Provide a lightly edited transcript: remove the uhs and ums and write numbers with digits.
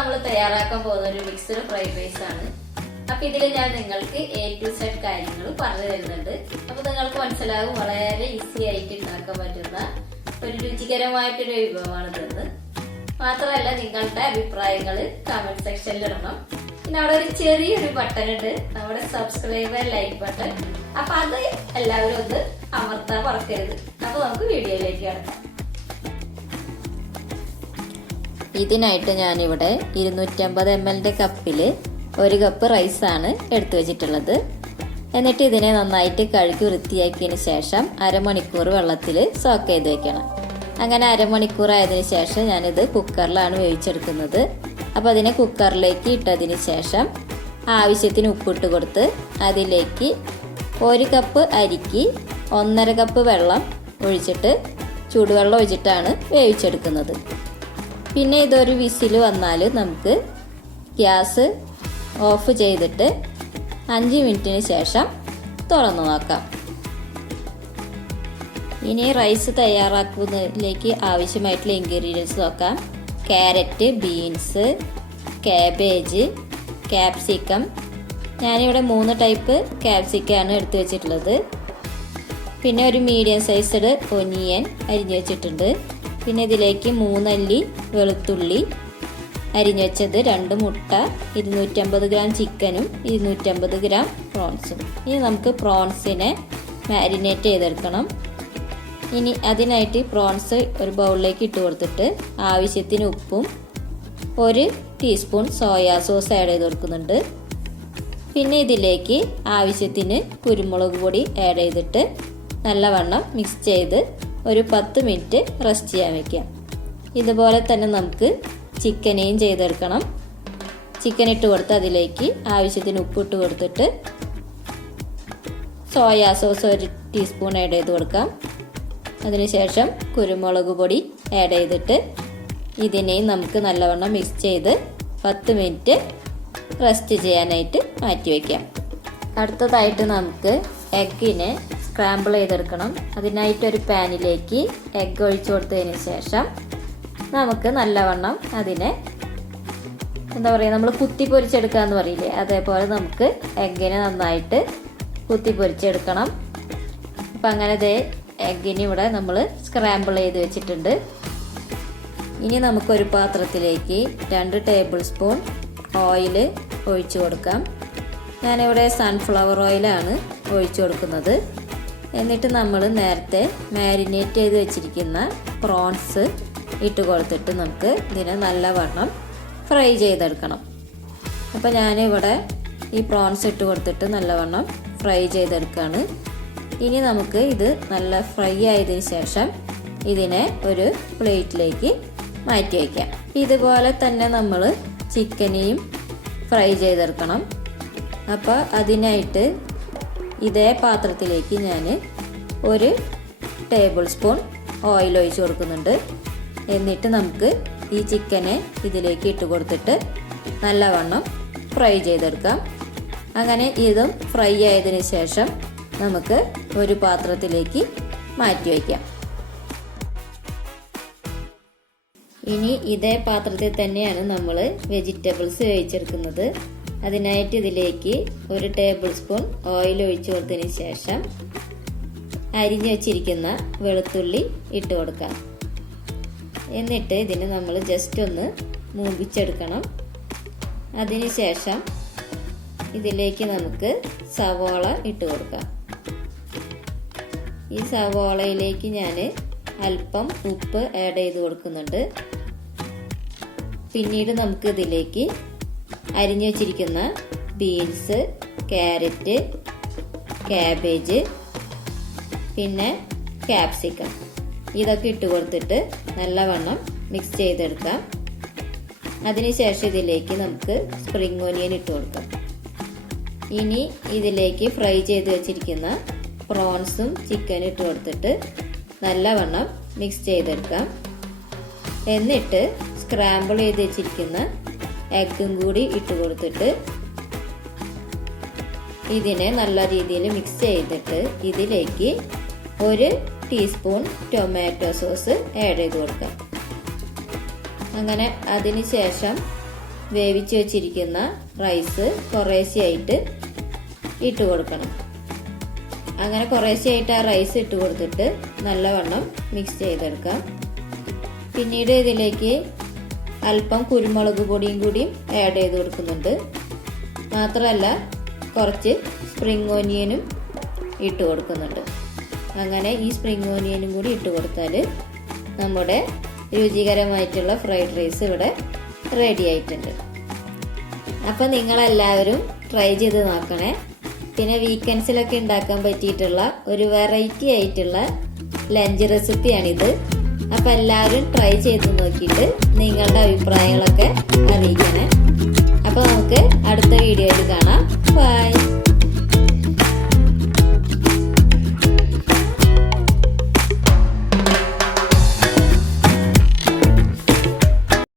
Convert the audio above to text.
നമ്മൾ തയ്യാറാക്കാൻ പോകുന്ന ഒരു മിക്സ്ഡ് ഫ്രൈഡ് റൈസ് ആണ്. അപ്പൊ ഇതിൽ ഞാൻ നിങ്ങൾക്ക് A to Z കാര്യങ്ങൾ പറഞ്ഞു തരുന്നുണ്ട്. അപ്പൊ നിങ്ങൾക്ക് മനസ്സിലാകും വളരെ ഈസി ആയിട്ട് ഉണ്ടാക്കാൻ പറ്റുന്ന ഒരു രുചികരമായിട്ടൊരു വിഭവമാണിതെന്ന്. മാത്രമല്ല നിങ്ങളുടെ അഭിപ്രായങ്ങൾ കമന്റ് സെക്ഷനിൽ ഇടണം. പിന്നെ അവിടെ ഒരു ചെറിയൊരു ബട്ടൺ ഉണ്ട്, നമ്മുടെ സബ്സ്ക്രൈബ് ലൈക്ക് ബട്ടൺ. അപ്പൊ അത് എല്ലാവരും ഒന്ന് അമർത്താൻ മറക്കരുത്. അപ്പൊ നമുക്ക് വീഡിയോയിലേക്ക് കിടക്കാം. ഇതിനായിട്ട് ഞാനിവിടെ 250 ml കപ്പില് 1 കപ്പ് റൈസാണ് എടുത്തു വെച്ചിട്ടുള്ളത്. എന്നിട്ട് ഇതിനെ നന്നായിട്ട് കഴുകി വൃത്തിയാക്കിയതിന് ശേഷം അരമണിക്കൂർ വെള്ളത്തിൽ സോക്ക് ചെയ്ത് വെക്കണം. അങ്ങനെ അരമണിക്കൂർ ആയതിനു ശേഷം ഞാനിത് കുക്കറിലാണ് വേവിച്ചെടുക്കുന്നത്. അപ്പോൾ അതിനെ കുക്കറിലേക്ക് ഇട്ടതിന് ശേഷം ആവശ്യത്തിന് ഉപ്പിട്ട് കൊടുത്ത് അതിലേക്ക് 1 കപ്പ് അരിക്ക് 1.5 കപ്പ് വെള്ളം ഒഴിച്ചിട്ട് ചൂടുവെള്ളം ഒഴിച്ചിട്ടാണ് വേവിച്ചെടുക്കുന്നത്. പിന്നെ ഇതൊരു വിസിൽ വന്നാൽ നമുക്ക് ഗ്യാസ് ഓഫ് ചെയ്തിട്ട് 5 മിനിറ്റിന് ശേഷം തുറന്നു നോക്കാം. ഇനി റൈസ് തയ്യാറാക്കുന്നതിലേക്ക് ആവശ്യമായിട്ടുള്ള ഇൻഗ്രീഡിയൻസ് നോക്കാം. Carrot, beans, cabbage, capsicum. ഞാനിവിടെ 3 ടൈപ്പ് ക്യാപ്സിക്കാണ് എടുത്തു വെച്ചിട്ടുള്ളത്. പിന്നെ ഒരു മീഡിയം സൈസ്ഡ് ഒനിയൻ അരിഞ്ഞു വെച്ചിട്ടുണ്ട്. പിന്നെ ഇതിലേക്ക് 3 അല്ലി വെളുത്തുള്ളി അരിഞ്ഞു വെച്ചത്, 2 മുട്ട, 250 ഗ്രാം ചിക്കനും 250 ഗ്രാം പ്രോൺസും. ഇനി നമുക്ക് പ്രോൺസിനെ മാരിനേറ്റ് ചെയ്തെടുക്കണം. ഇനി അതിനായിട്ട് പ്രോൺസ് ഒരു ബൗളിലേക്ക് ഇട്ട് കൊടുത്തിട്ട് ആവശ്യത്തിന് ഉപ്പും 1 ടീസ്പൂൺ സോയാ സോസ് ആഡ് ചെയ്ത് കൊടുക്കുന്നുണ്ട്. പിന്നെ ഇതിലേക്ക് ആവശ്യത്തിന് കുരുമുളക് പൊടി ആഡ് ചെയ്തിട്ട് നല്ലവണ്ണം മിക്സ് ചെയ്ത് ഒരു 10 മിനിറ്റ് റെസ്റ്റ് ചെയ്യാൻ വെക്കാം. ഇതുപോലെ തന്നെ നമുക്ക് ചിക്കനെയും ചെയ്തെടുക്കണം. ചിക്കൻ ഇട്ട് കൊടുത്ത് അതിലേക്ക് ആവശ്യത്തിന് ഉപ്പിട്ട് കൊടുത്തിട്ട് സോയാ സോസ് 1 ടീസ്പൂൺ ആഡ് ചെയ്ത് കൊടുക്കാം. അതിനുശേഷം കുരുമുളക് പൊടി ആഡ് ചെയ്തിട്ട് ഇതിനെയും നമുക്ക് നല്ലവണ്ണം മിക്സ് ചെയ്ത് 10 മിനിറ്റ് റെസ്റ്റ് ചെയ്യാനായിട്ട് മാറ്റി വയ്ക്കാം. അടുത്തതായിട്ട് നമുക്ക് എഗ്ഗിനെ സ്ക്രാമ്പിൾ ചെയ്തെടുക്കണം. അതിനായിട്ടൊരു പാനിലേക്ക് എഗ്ഗ് ഒഴിച്ചു കൊടുത്തതിന് ശേഷം നമുക്ക് നല്ലവണ്ണം അതിനെ നമ്മൾ കുത്തി പൊരിച്ചെടുക്കാന്ന് പറയില്ലേ, അതേപോലെ നമുക്ക് എഗ്ഗിനെ നന്നായിട്ട് കുത്തി പൊരിച്ചെടുക്കണം. അപ്പം അങ്ങനെ എഗ്ഗിനെ ഇവിടെ നമ്മൾ സ്ക്രാമ്പിൾ ചെയ്ത് വെച്ചിട്ടുണ്ട്. ഇനി നമുക്കൊരു പാത്രത്തിലേക്ക് 2 ടേബിൾ സ്പൂൺ ഓയിൽ ഒഴിച്ചു കൊടുക്കാം. ഞാനിവിടെ സൺഫ്ലവർ ഓയിലാണ് ഒഴിച്ചു കൊടുക്കുന്നത്. എന്നിട്ട് നമ്മൾ നേരത്തെ മാരിനേറ്റ് ചെയ്ത് വെച്ചിരിക്കുന്ന പ്രോൺസ് ഇട്ട് കൊടുത്തിട്ട് നമുക്ക് ഇതിനെ നല്ലവണ്ണം ഫ്രൈ ചെയ്തെടുക്കണം. അപ്പോൾ ഞാനിവിടെ ഈ പ്രോൺസ് ഇട്ട് കൊടുത്തിട്ട് നല്ലവണ്ണം ഫ്രൈ ചെയ്തെടുക്കുകയാണ്. ഇനി നമുക്ക് ഇത് നല്ല ഫ്രൈ ആയതിനു ശേഷം ഇതിനെ ഒരു പ്ലേറ്റിലേക്ക് മാറ്റി വയ്ക്കാം. ഇതുപോലെ തന്നെ നമ്മൾ ചിക്കനെയും ഫ്രൈ ചെയ്തെടുക്കണം. അപ്പോൾ അതിനായിട്ട് ഇതേ പാത്രത്തിലേക്ക് ഞാൻ 1 ടേബിൾ സ്പൂൺ ഓയിൽ ഒഴിച്ച് കൊടുക്കുന്നുണ്ട്. എന്നിട്ട് നമുക്ക് ഈ ചിക്കനെ ഇതിലേക്ക് ഇട്ട് കൊടുത്തിട്ട് നല്ലവണ്ണം ഫ്രൈ ചെയ്തെടുക്കാം. അങ്ങനെ ഇതും ഫ്രൈ ആയതിനു ശേഷം നമുക്ക് ഒരു പാത്രത്തിലേക്ക് മാറ്റി വയ്ക്കാം. ഇനി ഇതേ പാത്രത്തിൽ തന്നെയാണ് നമ്മൾ വെജിറ്റബിൾസ് വേവിച്ചെടുക്കുന്നത്. അതിനായിട്ട് ഇതിലേക്ക് 1 ടേബിൾ സ്പൂൺ ഓയിൽ ഒഴിച്ചു കൊടുത്തതിന് ശേഷം അരിഞ്ഞു വെച്ചിരിക്കുന്ന വെളുത്തുള്ളി ഇട്ട് കൊടുക്കാം. എന്നിട്ട് ഇതിന് നമ്മൾ ജസ്റ്റ് ഒന്ന് മൂപ്പിച്ചെടുക്കണം. അതിനുശേഷം ഇതിലേക്ക് നമുക്ക് സവോള ഇട്ട് കൊടുക്കാം. ഈ സവോളയിലേക്ക് ഞാൻ അല്പം ഉപ്പ് ആഡ് ചെയ്ത് കൊടുക്കുന്നുണ്ട്. പിന്നീട് നമുക്ക് ഇതിലേക്ക് അരിഞ്ഞു വെച്ചിരിക്കുന്ന ബീൻസ്, ക്യാരറ്റ്, കാബേജ്, പിന്നെ ക്യാപ്സിക്കം ഇതൊക്കെ ഇട്ട് കൊടുത്തിട്ട് നല്ലവണ്ണം മിക്സ് ചെയ്തെടുക്കാം. അതിനുശേഷം ഇതിലേക്ക് നമുക്ക് സ്പ്രിംഗ് ഓനിയൻ ഇട്ട് കൊടുക്കാം. ഇനി ഇതിലേക്ക് ഫ്രൈ ചെയ്ത് വെച്ചിരിക്കുന്ന പ്രോൺസും ചിക്കനും ഇട്ട് കൊടുത്തിട്ട് നല്ലവണ്ണം മിക്സ് ചെയ്തെടുക്കാം. എന്നിട്ട് സ്ക്രാമ്പിൾ ചെയ്ത് വെച്ചിരിക്കുന്ന എഗ്ഗും കൂടി ഇട്ട് കൊടുത്തിട്ട് ഇതിനെ നല്ല രീതിയിൽ മിക്സ് ചെയ്തിട്ട് ഇതിലേക്ക് 1 ടീസ്പൂൺ ടൊമാറ്റോ സോസ് ആഡ് ചെയ്ത് കൊടുക്കാം. അങ്ങനെ അതിന് ശേഷം വേവിച്ച് വെച്ചിരിക്കുന്ന റൈസ് കുറേശ്ശെയായിട്ട് ഇട്ട് കൊടുക്കണം. അങ്ങനെ കുറേശ്ശെയായിട്ട് ആ റൈസ് ഇട്ട് കൊടുത്തിട്ട് നല്ലവണ്ണം മിക്സ് ചെയ്തെടുക്കാം. പിന്നീട് ഇതിലേക്ക് അല്പം കുരുമുളക് പൊടിയും കൂടിയും ആഡ് ചെയ്ത് കൊടുക്കുന്നുണ്ട്. മാത്രമല്ല കുറച്ച് സ്പ്രിംഗ് ഓനിയനും ഇട്ട് കൊടുക്കുന്നുണ്ട്. അങ്ങനെ ഈ സ്പ്രിംഗ് ഓനിയനും കൂടി ഇട്ട് കൊടുത്താൽ നമ്മുടെ രുചികരമായിട്ടുള്ള ഫ്രൈഡ് റൈസ് ഇവിടെ റെഡി ആയിട്ടുണ്ട്. അപ്പം നിങ്ങളെല്ലാവരും ട്രൈ ചെയ്ത് നോക്കണേ. പിന്നെ വീക്കെൻഡ്സിലൊക്കെ ഉണ്ടാക്കാൻ പറ്റിയിട്ടുള്ള ഒരു വെറൈറ്റി ആയിട്ടുള്ള ലഞ്ച് റെസിപ്പിയാണിത്. അപ്പം എല്ലാവരും ട്രൈ ചെയ്ത് നോക്കിയിട്ട് നിങ്ങളുടെ അഭിപ്രായങ്ങളൊക്കെ അറിയിക്കണേ. അപ്പോൾ നമുക്ക് അടുത്ത വീഡിയോയിൽ കാണാം. ബൈ.